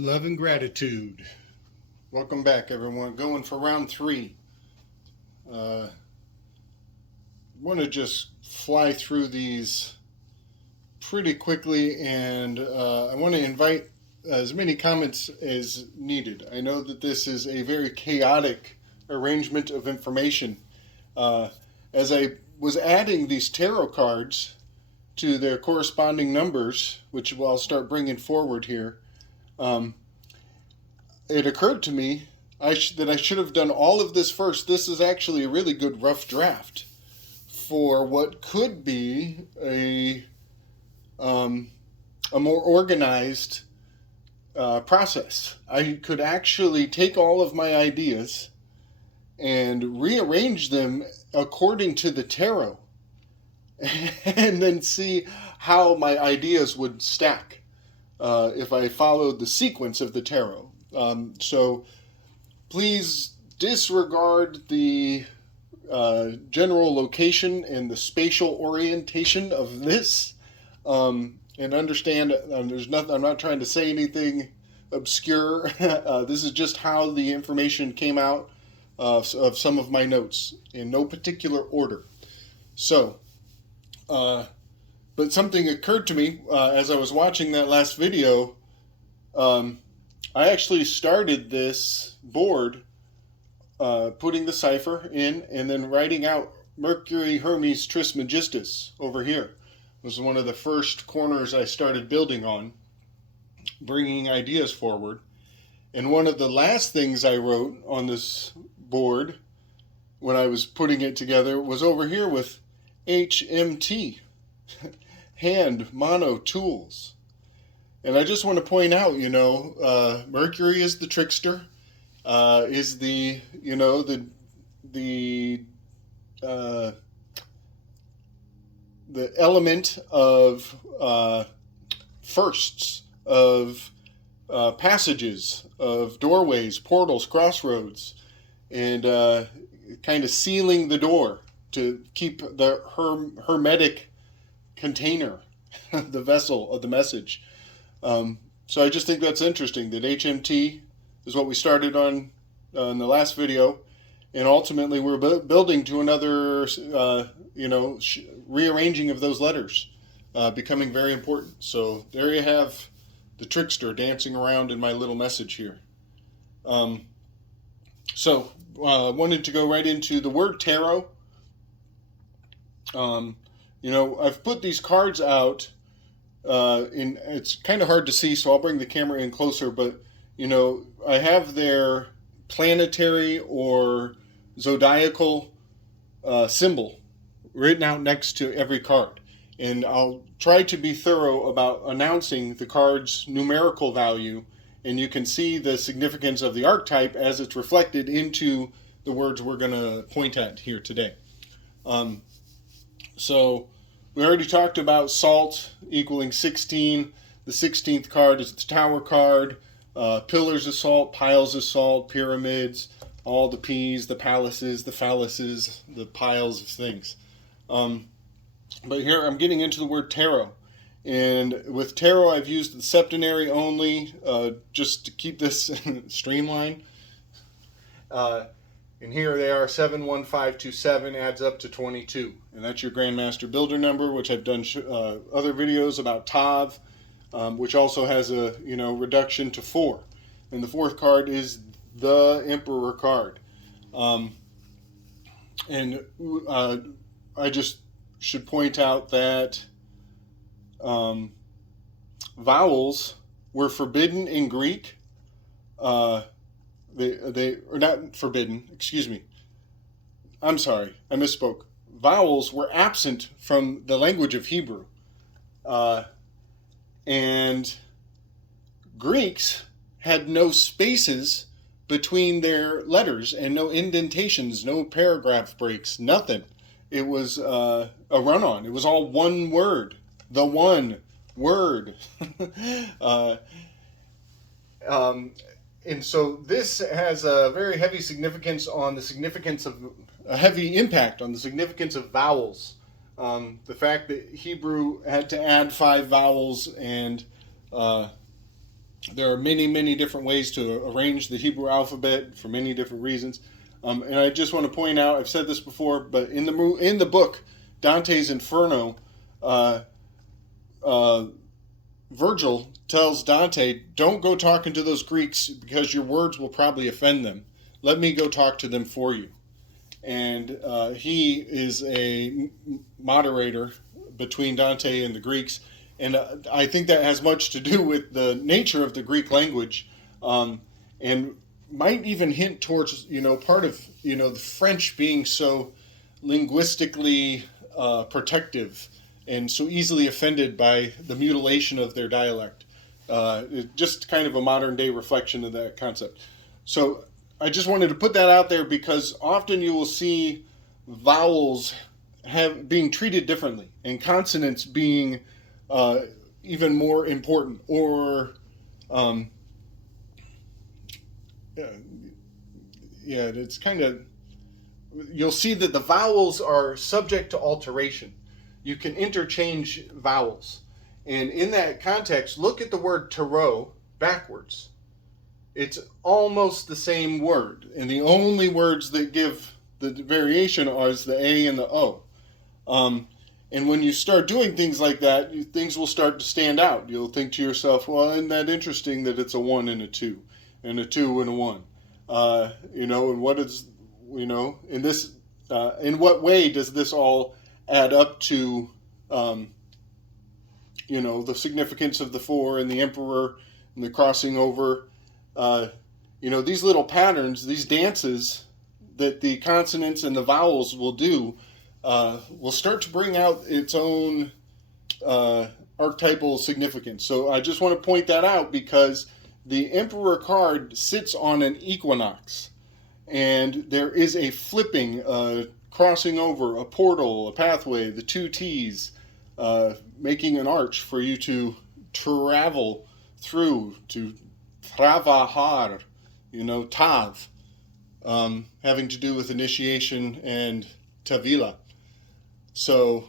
Love and gratitude. Welcome back, everyone. Going for round 3. I want to just fly through these pretty quickly, and I want to invite as many comments as needed. I know that this is a very chaotic arrangement of information. As I was adding these tarot cards to their corresponding numbers, which I'll start bringing forward here, it occurred to me that I should have done all of this first. This is actually a really good rough draft for what could be a more organized process. I could actually take all of my ideas and rearrange them according to the tarot and then see how my ideas would stack if I followed the sequence of the tarot. So please disregard the general location and the spatial orientation of this, and understand there's nothing. I'm not trying to say anything obscure. This is just how the information came out of some of my notes in no particular order. So, but something occurred to me as I was watching that last video. I actually started this board putting the cipher in and then writing out Mercury Hermes Trismegistus over here. It was one of the first corners I started building on, bringing ideas forward. And one of the last things I wrote on this board when I was putting it together was over here with HMT, hand mono tools. And I just want to point out, Mercury is the trickster, is the element of firsts, of passages, of doorways, portals, crossroads, and kind of sealing the door to keep the hermetic container, the vessel of the message. So I just think that's interesting that HMT is what we started on in the last video, and ultimately we're building to another, rearranging of those letters, becoming very important. So there you have the trickster dancing around in my little message here. So I wanted to go right into the word tarot. I've put these cards out. It's kind of hard to see, so I'll bring the camera in closer, but I have their planetary or zodiacal symbol written out next to every card, and I'll try to be thorough about announcing the card's numerical value, and you can see the significance of the archetype as it's reflected into the words we're going to point at here today. So we already talked about salt equaling 16. The 16th card is the Tower card. Pillars of salt, piles of salt, pyramids, all the P's, the palaces, the phalluses, the piles of things. But here I'm getting into the word tarot. And with tarot, I've used the septenary only, just to keep this streamlined. And here they are, 71527 adds up to 22. And that's your Grandmaster Builder number, which I've done other videos about Tav, which also has a reduction to 4. And the 4th card is the Emperor card. And I just should point out that vowels were forbidden in Greek. They are not forbidden, excuse me. I'm sorry, I misspoke. Vowels were absent from the language of Hebrew. And Greeks had no spaces between their letters and no indentations, no paragraph breaks, nothing. It was a run-on. It was all one word. The one word. And so this has a very heavy significance on the significance of a heavy impact on the significance of vowels. The fact that Hebrew had to add 5 vowels and There are many, many different ways to arrange the Hebrew alphabet for many different reasons. And I just want to point out, I've said this before, but in the book, Dante's Inferno, uh, uh, Virgil tells Dante, don't go talking to those Greeks because your words will probably offend them. Let me go talk to them for you. And he is a moderator between Dante and the Greeks. And I think that has much to do with the nature of the Greek language, and might even hint towards, part of, the French being so linguistically protective and so easily offended by the mutilation of their dialect. Just kind of a modern day reflection of that concept. So I just wanted to put that out there because often you will see vowels being treated differently and consonants being even more important, or it's kind of, you'll see that the vowels are subject to alteration. You can interchange vowels, and in that context, look at the word tarot backwards. It's almost the same word, and the only words that give the variation are the A and the O. And when you start doing things like that, things will start to stand out. You'll think to yourself, well, isn't that interesting that it's a 1 and a 2, and a 2 and a 1? And what is, in this, in what way does this all add up to, the significance of the 4 and the emperor and the crossing over? These little patterns, these dances that the consonants and the vowels will do, will start to bring out its own archetypal significance. So I just want to point that out because the Emperor card sits on an equinox, and there is a flipping, crossing over, a portal, a pathway, the 2 T's, making an arch for you to travel through, to trabajar, tav, having to do with initiation and tavila. So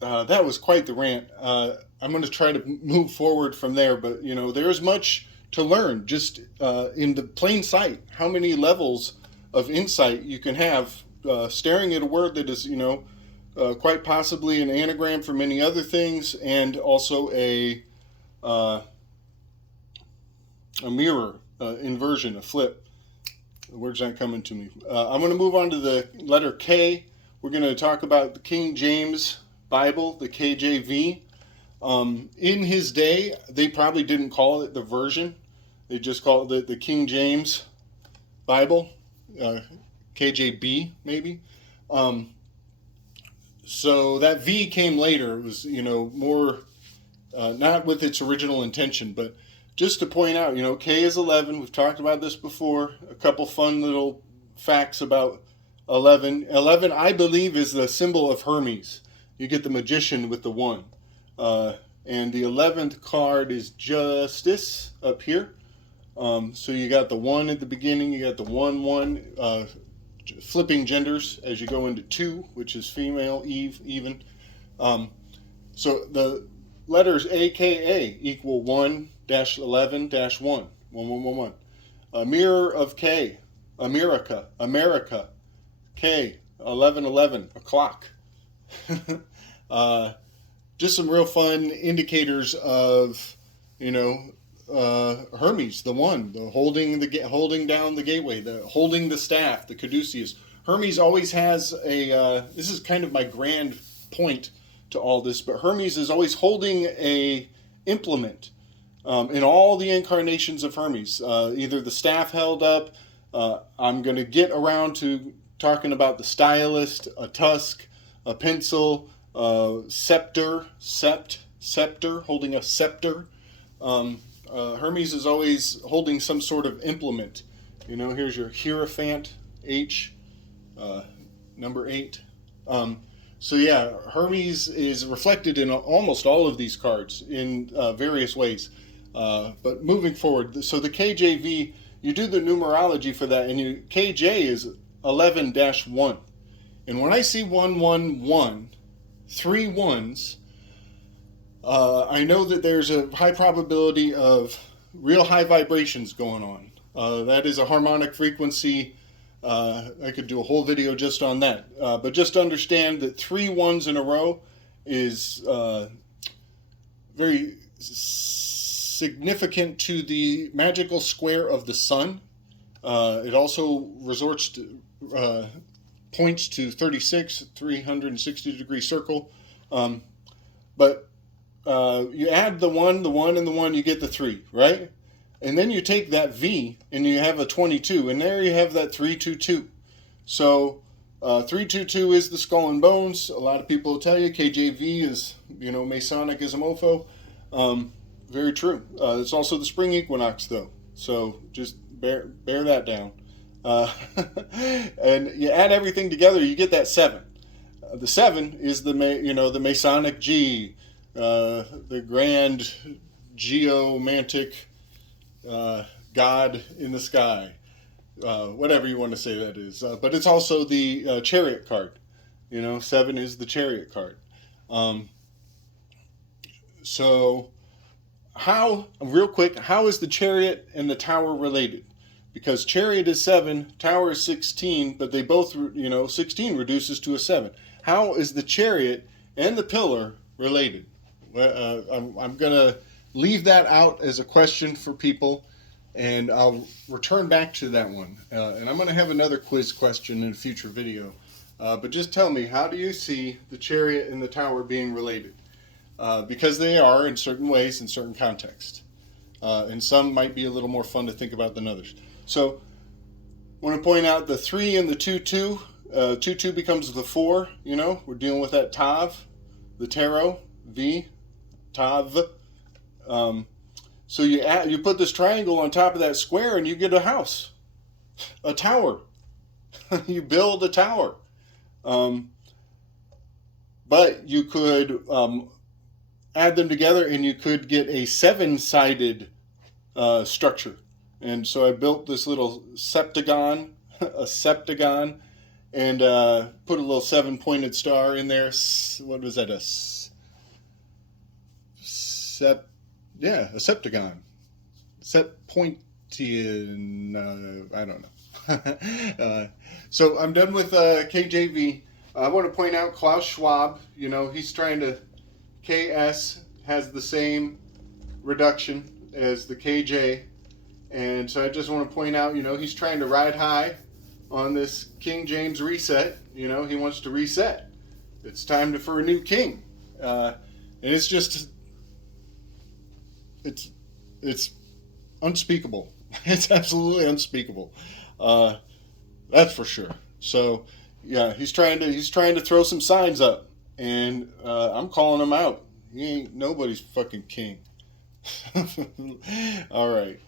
that was quite the rant. I'm going to try to move forward from there, but there is much to learn just in the plain sight. How many levels of insight you can have staring at a word that is, quite possibly an anagram for many other things, and also a mirror, inversion, a flip. The word's not coming to me. I'm going to move on to the letter K. We're going to talk about the King James Bible, the KJV. In his day, they probably didn't call it the version. They just called it the King James Bible, KJB maybe. So that V came later. It was, more, not with its original intention, but just to point out, K is 11. We've talked about this before. A couple fun little facts about 11. 11, I believe, is the symbol of Hermes. You get the magician with the 1. And the 11th card is Justice up here. So you got the 1 at the beginning. You got the 1, 1, flipping genders as you go into 2, which is female, Eve, even. So the letters AKA equal 1-11-1. 1111. A mirror of K. America. K. 1111. A clock. Just some real fun indicators of, Hermes, the 1, the holding down the gateway, the holding the staff, the caduceus. Hermes always has this is kind of my grand point to all this, but Hermes is always holding a implement in all the incarnations of Hermes. Either the staff held up, I'm going to get around to talking about the stylist, a tusk, a pencil, scepter, holding a scepter. Hermes is always holding some sort of implement. Here's your Hierophant, H, number 8. So yeah, Hermes is reflected in almost all of these cards in various ways. But moving forward, so the KJV, you do the numerology for that, and KJ is 11-1. And when I see 111, 3 1s, I know that there's a high probability of real high vibrations going on. That is a harmonic frequency. I could do a whole video just on that. But just understand that 3 ones in a row is very significant to the magical square of the sun. It also points to 36, 360 degree circle. But you add the 1, and the 1, you get the 3, right? And then you take that V and you have a 22, and there you have that 322. So 322 is the skull and bones. A lot of people will tell you KJV is, Masonic is a mofo. Very true. It's also the spring equinox, though. So just bear that down. And you add everything together, you get that 7. The 7 is the Masonic G, the grand geomantic God in the sky, whatever you want to say that is. But it's also the Chariot card. 7 is the Chariot card. So real quick, how is the Chariot and the Tower related? Because Chariot is 7, Tower is 16, but they both, 16 reduces to a 7. How is the Chariot and the Pillar related? I'm going to leave that out as a question for people, and I'll return back to that one. And I'm going to have another quiz question in a future video. But just tell me, how do you see the Chariot and the Tower being related? Because they are in certain ways, in certain contexts. And some might be a little more fun to think about than others. So I want to point out the 3 and the 2-2. 2-2 becomes the 4, We're dealing with that Tav, the tarot, V, Tav. So you put this triangle on top of that square and you get a house, a tower. You build a tower. But you could add them together and you could get a 7-sided structure. And so I built this little septagon, and put a little 7-pointed star in there. What was that? A septagon. Seppointian, I don't know. So I'm done with KJV. I want to point out Klaus Schwab. He's trying to, KS has the same reduction as the KJ. And so I just want to point out, he's trying to ride high on this King James reset. He wants to reset. It's time for a new king. And it's just, it's unspeakable. It's absolutely unspeakable. That's for sure. So yeah, he's trying to throw some signs up, and I'm calling him out. He ain't nobody's fucking king. All right.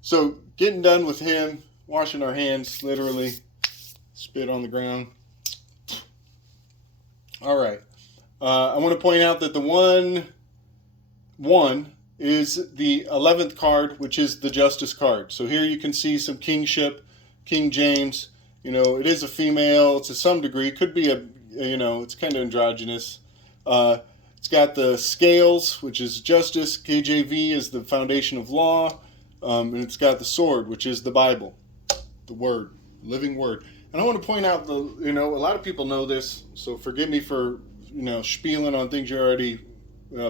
So getting done with him, washing our hands, literally, spit on the ground. All right. I want to point out that the 1 is the 11th card, which is the Justice card. So here you can see some kingship, King James. It is a female to some degree. Could be it's kind of androgynous. It's got the scales, which is justice. KJV is the foundation of law. And it's got the sword, which is the Bible, the Word, living Word. And I want to point out, a lot of people know this, so forgive me for, spieling on things you already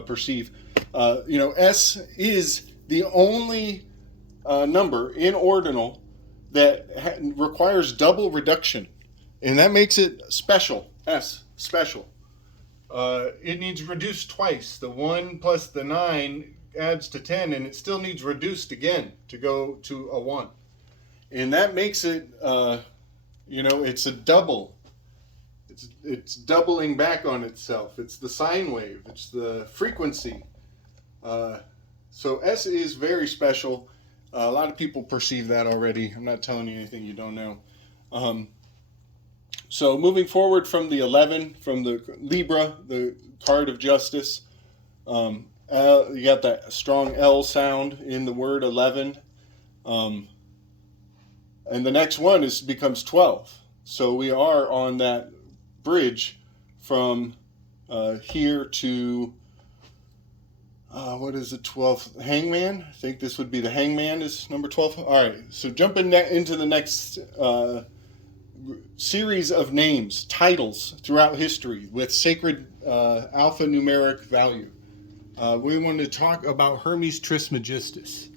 perceive. S is the only number in ordinal that requires double reduction. And that makes it special. S, special. It needs reduced twice. The 1 plus the 9 adds to 10, and it still needs reduced again to go to a 1. And that makes it, it's a double. It's doubling back on itself. It's the sine wave. It's the frequency. So S is very special. A lot of people perceive that already. I'm not telling you anything you don't know. So moving forward from the 11, from the Libra, the card of justice, you got that strong L sound in the word 11. And the next one becomes 12. So we are on that bridge from here to, what is it, 12th? Hangman? I think this would be the Hangman is number 12. All right, so jumping into the next series of names, titles throughout history with sacred alphanumeric value. We want to talk about Hermes Trismegistus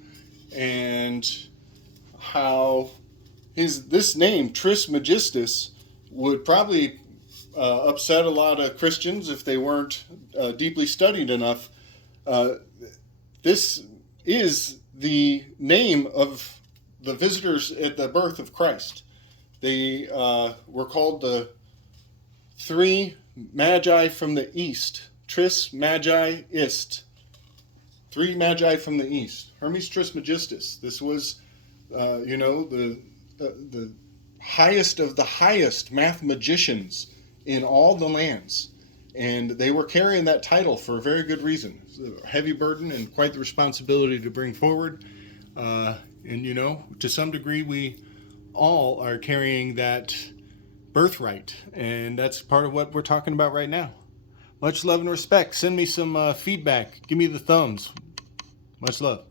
and how this name Trismegistus would probably upset a lot of Christians if they weren't deeply studied enough. This is the name of the visitors at the birth of Christ. They were called the three magi from the east. Tris, Magi, Ist. Three magi from the east. Hermes Trismegistus. This was, the highest of the highest math magicians in all the lands. And they were carrying that title for a very good reason. It's a heavy burden and quite the responsibility to bring forward. To some degree, we all are carrying that birthright. And that's part of what we're talking about right now. Much love and respect. Send me some feedback. Give me the thumbs. Much love.